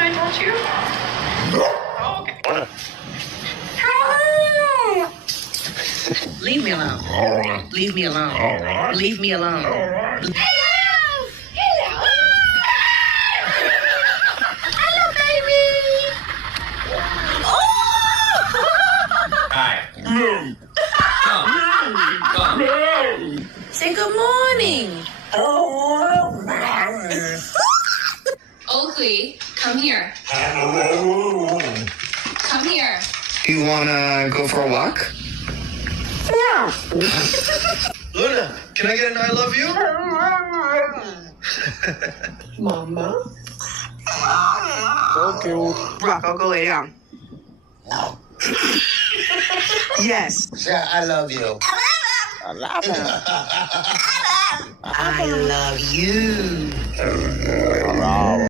when I touch you? Oh, okay. Leave me alone. Leave me alone. Leave me alone. Hello, baby. Hi. Come. Say good morning. Oakley, come here. Come here. You wanna go for a walk? Luna, can I get an I love you? Mama. So cute. Rocco, go lay down. Yes. Say I love you. I love you.